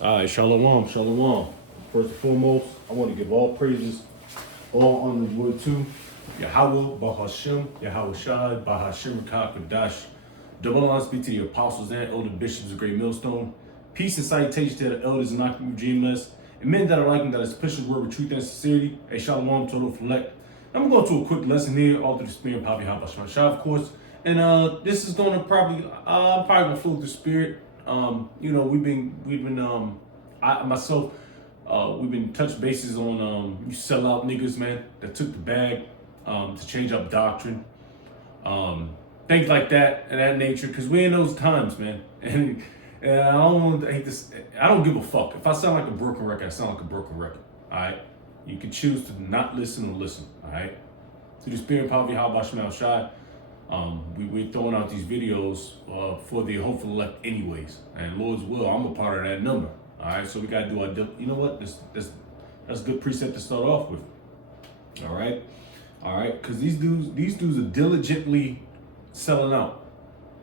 All right, shalom, shalom. First and foremost, I want to give all praises, all honor and glory to Yahweh, Bahashem, Yahweh Shai, Bahashem, Kakadash. Double honors be to the apostles and elder bishops of Great Millstone. Peace and salutation to the elders and Akim Dreamless, and men that are like them that is pushing the word with truth and sincerity. A shalom, total select. I'm going to go to a quick lesson here, all through the spirit, Pavi Habashman Shah, of course. And this is going to probably gonna flow through the spirit. I myself, we've been touch bases on you sell out niggas, man, that took the bag to change up doctrine, things like that and that nature, because we're in those times, man. And I don't hate this. I don't give a fuck if I sound like a broken record. I sound like a broken record. All right, you can choose to not listen or listen. All right, to the spirit, Pavi Habashman Shai. We're throwing out these videos for the hopeful elect anyways. And Lord's will, I'm a part of that number. All right, so we got to do our, you know what? That's a good precept to start off with. All right, because these dudes are diligently selling out.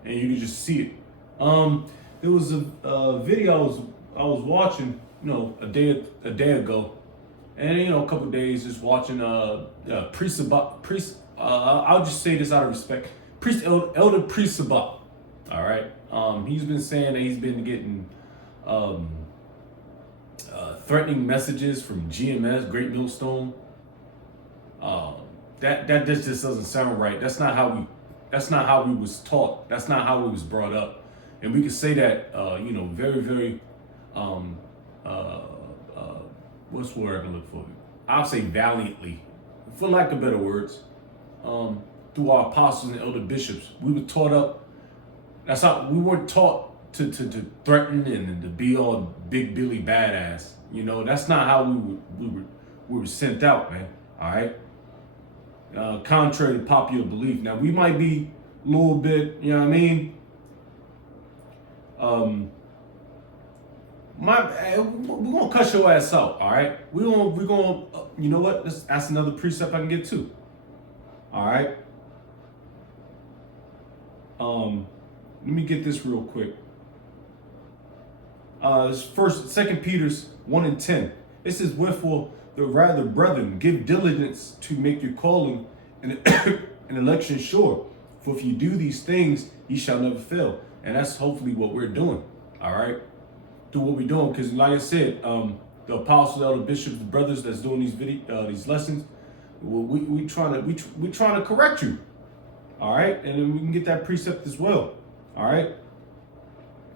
And you can just see it. There was a video I was watching, a day ago. And, a couple of days just watching priest, I'll just say this out of respect. Elder Priest Sabat. All right. He's been saying that he's been getting threatening messages from GMS, Great Millstone. That just doesn't sound right. That's not how we was taught. That's not how we was brought up. And we can say that very, very what's the word I can look for? I'll say valiantly, for lack of better words. Through our apostles and elder bishops, we were taught up. That's how we weren't taught to threaten and to be all big Billy badass. That's not how we were sent out, man. All right. Contrary to popular belief. Now we might be a little bit, you know what I mean. We're gonna cut your ass out. All right. We're gonna. You know what? That's another precept I can get to. All right. Let me get this real quick. Second Peter's 1:10. It says, "Wherefore the rather, brethren, give diligence to make your calling and an election sure. For if you do these things, ye shall never fail." And that's hopefully what we're doing. All right. Do what we're doing, because like I said, the apostles, elder bishops, the brothers that's doing these lessons. We trying to correct you, all right, and then we can get that precept as well, all right.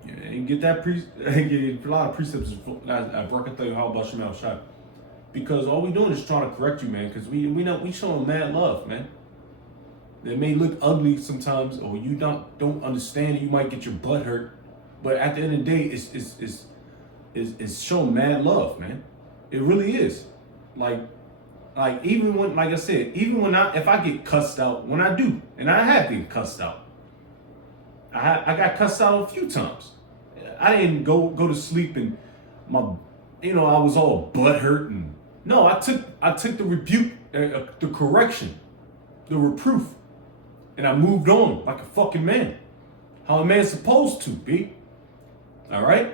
Yeah, and get that a lot of precepts. I broke it how about Shemal Shai, because all we doing is trying to correct you, man. Because we showing mad love, man. They may look ugly sometimes, or you don't understand it. You might get your butt hurt, but at the end of the day, it's showing mad love, man. It really is, Like even when, like I said, if I get cussed out, when I do, and I have been cussed out, I got cussed out a few times. I didn't go to sleep and I was all butthurt and no, I took the rebuke, the correction, the reproof, and I moved on like a fucking man, how a man's supposed to be. All right.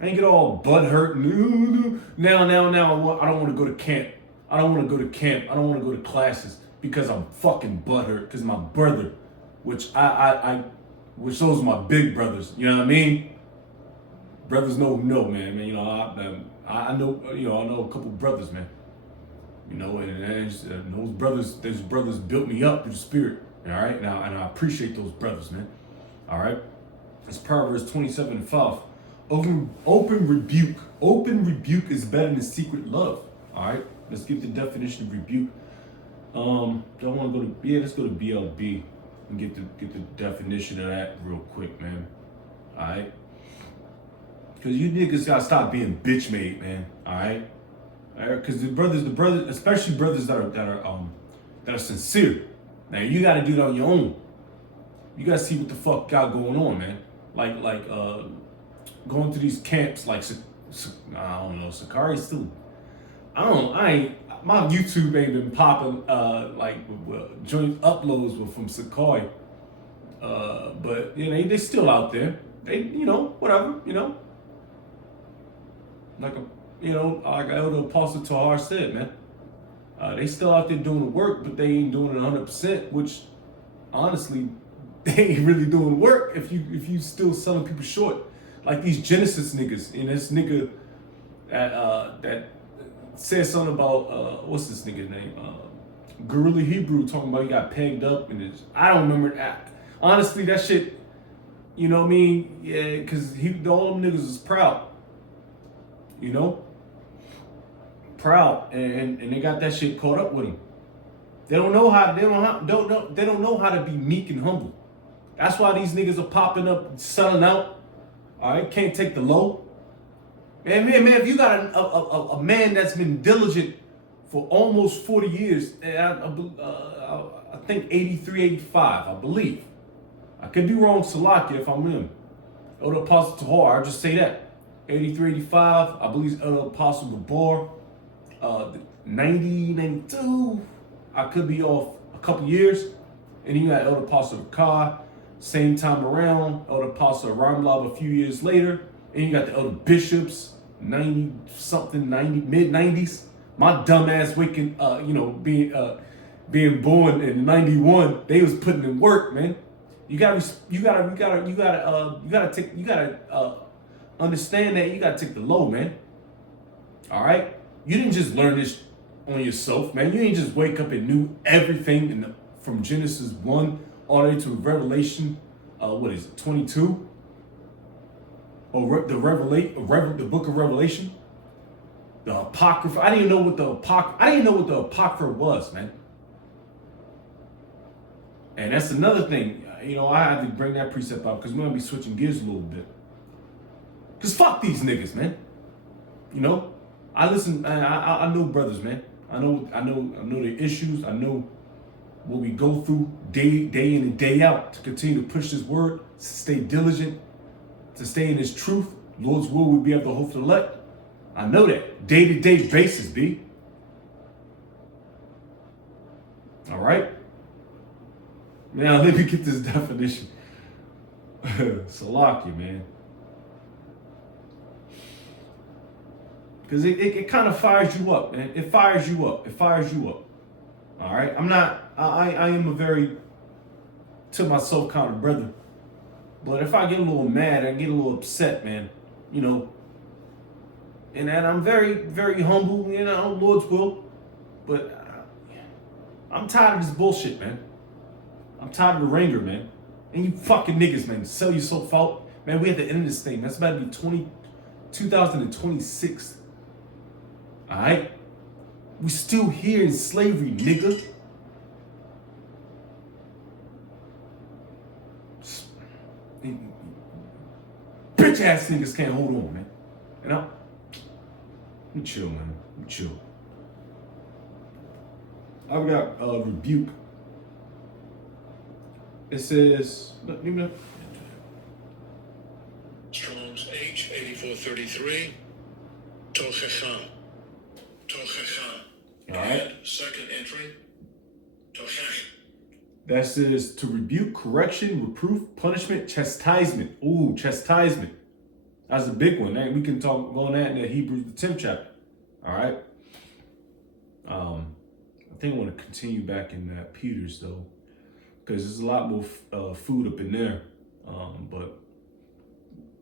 I ain't get all butthurt and now I don't want to go to camp. I don't want to go to camp. I don't want to go to classes because I'm fucking butthurt. Because my brother, which which those are my big brothers. You know what I mean? Brothers know, man. I know, I know a couple brothers, man. And those brothers built me up through the spirit. All right, and I appreciate those brothers, man. All right, it's Proverbs 27:5. Open rebuke is better than secret love. All right. Let's get the definition of rebuke. Let's go to BLB and get the definition of that real quick, man. All right, because you niggas gotta stop being bitch made, man. All right, because the brothers, especially brothers that are sincere. Now you gotta do it on your own. You gotta see what the fuck got going on, man. Like going to these camps, like I don't know, Sakari's still. My YouTube ain't been popping joint uploads were from Sakai. But they still out there. They, whatever, Like like Elder Apostle Tahar said, man. They still out there doing the work, but they ain't doing it 100%. Which, honestly, they ain't really doing work if you still selling people short. Like these Genesis niggas, and this nigga that said something about what's this nigga name? Gorilla Hebrew talking about he got pegged up and I don't remember that. Honestly, that shit. You know what I mean? Yeah, because all them niggas is proud. You know? Proud. And they got that shit caught up with them. They don't know how to be meek and humble. That's why these niggas are popping up, selling out. All right, can't take the low. Man, if you got a man that's been diligent for almost 40 years, I think 83, 85, I believe. I could be wrong, Salakia, if I'm him. Elder Apostle Tahar, I'll just say that. 83, 85, I believe Elder Apostle Gabor. 90, 92, I could be off a couple years. And then you got Elder Apostle Kai, same time around. Elder Apostle Ramlab a few years later. And you got the Elder Bishops, 90 something, 90, mid 90s. My dumb ass waking, being born in 91, they was putting in work, man. You gotta understand that you gotta take the low, man. All right, you didn't just learn this on yourself, man. You ain't just wake up and knew everything from Genesis 1 all the way to Revelation. 22? Or the Book of Revelation, the Apocrypha. I didn't even know what the Apocrypha was, man. And that's another thing. I have to bring that precept up because we're gonna be switching gears a little bit. Cause fuck these niggas, man. I listen. I know brothers, man. I know their issues. I know what we go through day in and day out to continue to push this word, to stay diligent, to stay in this truth. Lord's will, we'll be able to hope to elect. I know that day-to-day basis, B. All right. Now let me get this definition. Salakia, man. Because it kind of fires you up, man. It fires you up. All right. I am a very, to myself, kind of brother. But if I get a little mad, I get a little upset, man. And I'm very, very humble, Lord's will. But I'm tired of this bullshit, man. I'm tired of the ringer, man. And you fucking niggas, man, sell yourself out. Man, we at the end of this thing. That's about to be 2026. All right? We still here in slavery, nigga. Bitch ass niggas can't hold on, man. I'm chill, man. I'm chill. I've got a rebuke. It says, Strong's H8433, Tochecha. All right. Second entry, Tochech. That says to rebuke, correction, reproof, punishment, chastisement. Ooh, chastisement. That's a big one. We can go on that in the Hebrews, the 10th chapter. All right. I think I want to continue back in Peter's though, because there's a lot more food up in there. But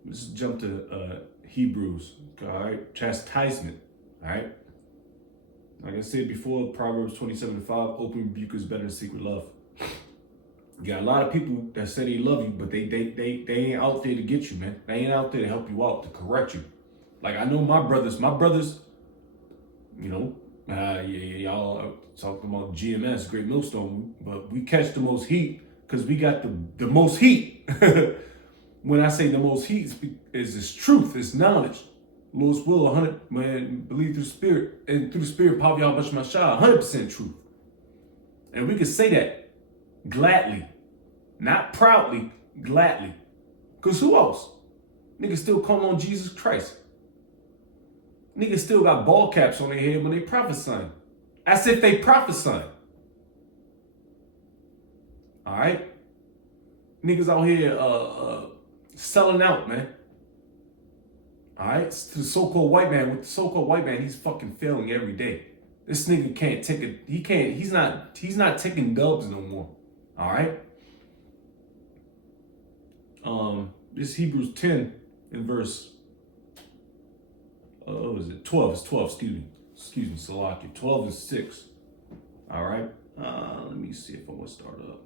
let's jump to Hebrews. All right. Chastisement. All right. Like I said before, Proverbs 27:5, open rebuke is better than secret love. You got a lot of people that say they love you, but they ain't out there to get you, man. They ain't out there to help you out, to correct you. Like I know my brothers, y'all are talking about GMS, Great Millstone, but we catch the most heat because we got the most heat. When I say the most heat, is this truth, it's knowledge. Lord's will, 100, man, believe through the Spirit, and through the Spirit, Pav Yahweh Shemashah, 100% truth. And we can say that gladly, not proudly, gladly. Because who else? Niggas still calling on Jesus Christ. Niggas still got ball caps on their head when they prophesying. As if they prophesying. All right? Niggas out here selling out, man. All right, to the so-called white man. With the so-called white man, he's fucking failing every day. This nigga can't take it. He can't. He's not taking dubs no more. All right. This Hebrews 10 in verse. What was it? 12. It's 12. Excuse me. Salakia. 12 and 6. All right. Let me see if I want to start up.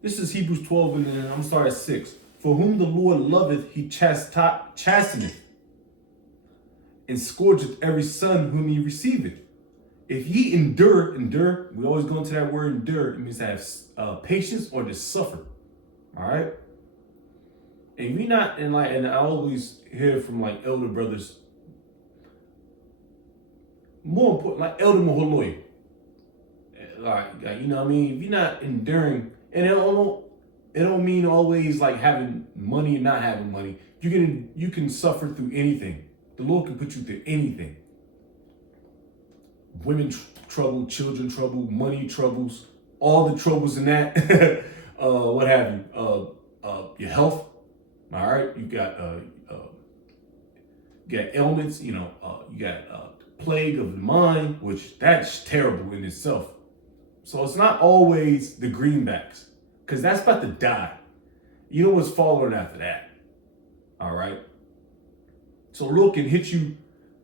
This is Hebrews 12 and then I'm gonna start at 6. For whom the Lord loveth, he chasteneth, and scourgeth every son whom he receiveth. If ye endure, we always go into that word endure. It means to have patience or to suffer. All right. And we not, and I always hear from like elder brothers, more important, like Elder Maholoy. Like, you know what I mean? If you're not enduring, and it don't mean always like having money and not having money. You can suffer through anything. The Lord can put you through anything. Women trouble, children trouble, money troubles, all the troubles in that. What have you? Your health. All right, you got ailments. You got plague of the mind, which that's terrible in itself. So it's not always the greenbacks, because that's about to die. You know what's following after that. All right. So Lord can hit you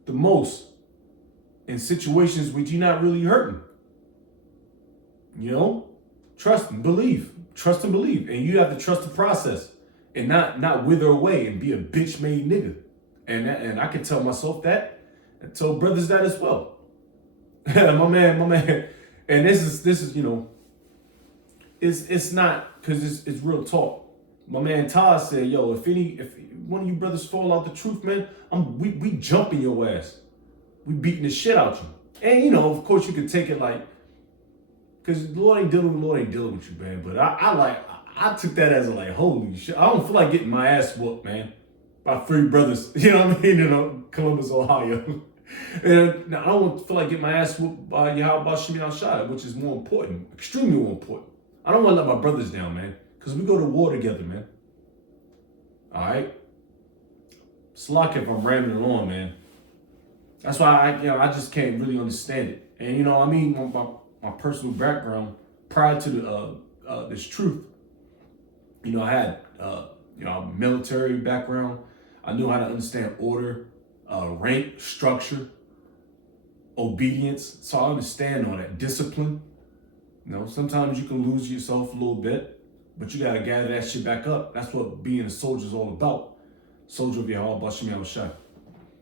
the most in situations which you're not really hurting. You know, trust and believe. Trust and believe. And you have to trust the process and not wither away and be a bitch made nigga. And I can tell myself that and tell brothers that as well. my man. And this is it's not, because it's real talk. My man Todd said, yo, if one of you brothers fall out the truth, man, we jumping your ass. We beating the shit out you. And of course you can take it like, because the Lord ain't dealing with you, man. But I took that as a like, holy shit. I don't feel like getting my ass whooped, man, by 3 brothers. You know what I mean? Columbus, Ohio. And I don't feel like getting my ass whooped by Yahweh Shemi Al-Shai, which is more important, extremely more important. I don't want to let my brothers down, man, because we go to war together, man. All right? Slack if I'm rambling on, man. That's why I just can't really understand it. And my personal background prior to this truth, I had a military background. I knew how to understand order, rank, structure, obedience. So I understand all that. Discipline. Sometimes you can lose yourself a little bit, but you gotta gather that shit back up. That's what being a soldier is all about. Soldier of Yahweh Bashim Yahushua.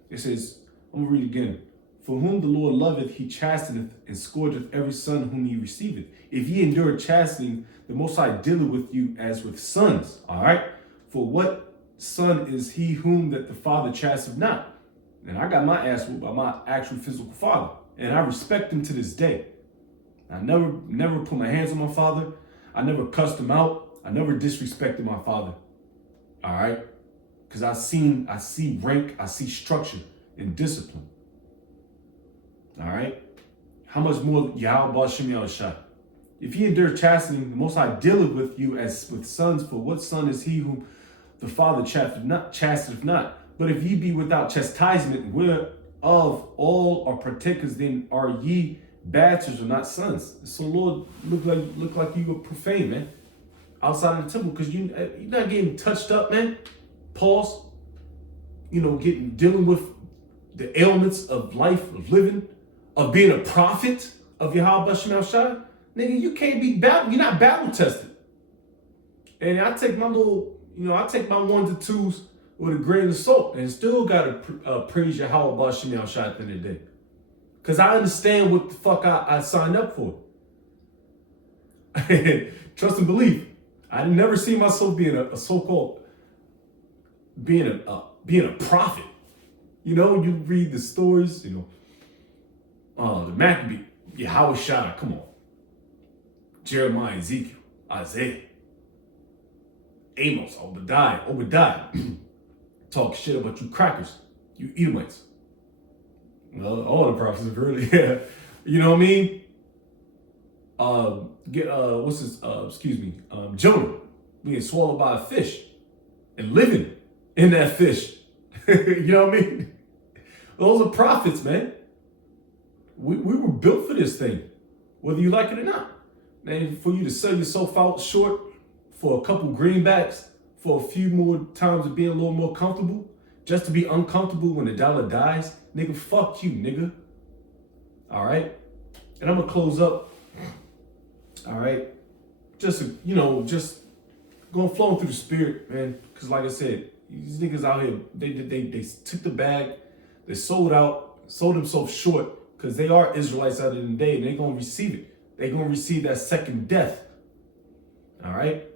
It says, I'm gonna read again. For whom the Lord loveth, he chasteneth and scourgeth every son whom he receiveth. If ye endure chastening, the Most High dealeth with you as with sons. All right. For what son is he whom that the father chasteneth not? And I got my ass whooped by my actual physical father, and I respect him to this day. I never put my hands on my father. I never cussed him out. I never disrespected my father. All right, because I see rank, I see structure and discipline. All right, how much more Yahweh Bashim Yahushua? If ye endure chastening, the Most High dealeth with you as with sons. For what son is he whom the father chasteneth not? But if ye be without chastisement, whereof all are partakers, then are ye bastards or not sons. So Lord, look like you were profane, man, outside of the temple, because you're not getting touched up, man. Pause. Dealing with the ailments of life, of living, of being a prophet of Yahweh Bashim Al-Shai. Nigga, you can't be battle. You're not battle tested. And I take my I take my 1s and 2s with a grain of salt, and still gotta praise Yahweh Bashim Al-Shai at the end of the day. Because I understand what the fuck I signed up for. Trust and believe. I never see myself being a so-called, being a prophet. You read the stories, the Maccabee, Yahweh Shai, come on. Jeremiah, Ezekiel, Isaiah, Amos, Obadiah. Talk shit about you crackers, you Edomites. Well, all the prophets are really, yeah. You know what I mean? Jonah being swallowed by a fish and living in that fish. You know what I mean? Those are prophets, man. We were built for this thing, whether you like it or not. And for you to sell yourself out short for a couple greenbacks, for a few more times of being a little more comfortable, just to be uncomfortable when the dollar dies, nigga, fuck you, nigga. All right? And I'm gonna close up, all right? Just going flowing through the spirit, man. Because like I said, these niggas out here, they took the bag, they sold themselves short, because they are Israelites at the end of the day, and they're gonna receive it. They're gonna receive that second death. All right?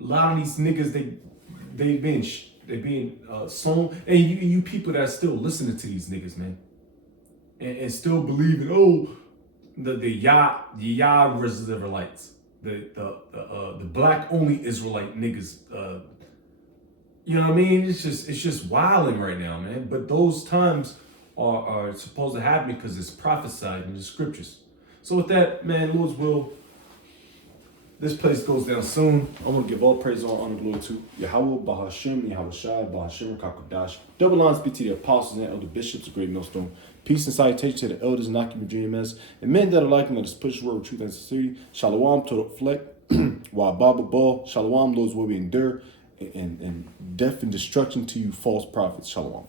A lot of these niggas, they've been sown, and you people that are still listening to these niggas, man, and still believing, the Yah Israelites, the black only Israelite niggas, you know what I mean? It's just wilding right now, man. But those times are supposed to happen because it's prophesied in the scriptures. So with that, man, Lord's will, this place goes down soon. I want to give all praise, all honor, glory to Yahweh, Bahashim, Yahweh Shai, Bahashim, Kakodash. Double lines be to the apostles and elder bishops, a great millstone. Peace and salutation to the elders and Akim dreamers, and men that are like them that is push word with truth and sincerity. Shalom to the fleck, while Baba Ball. Shalom, Lord's will we endure, and death and destruction to you false prophets. Shalom.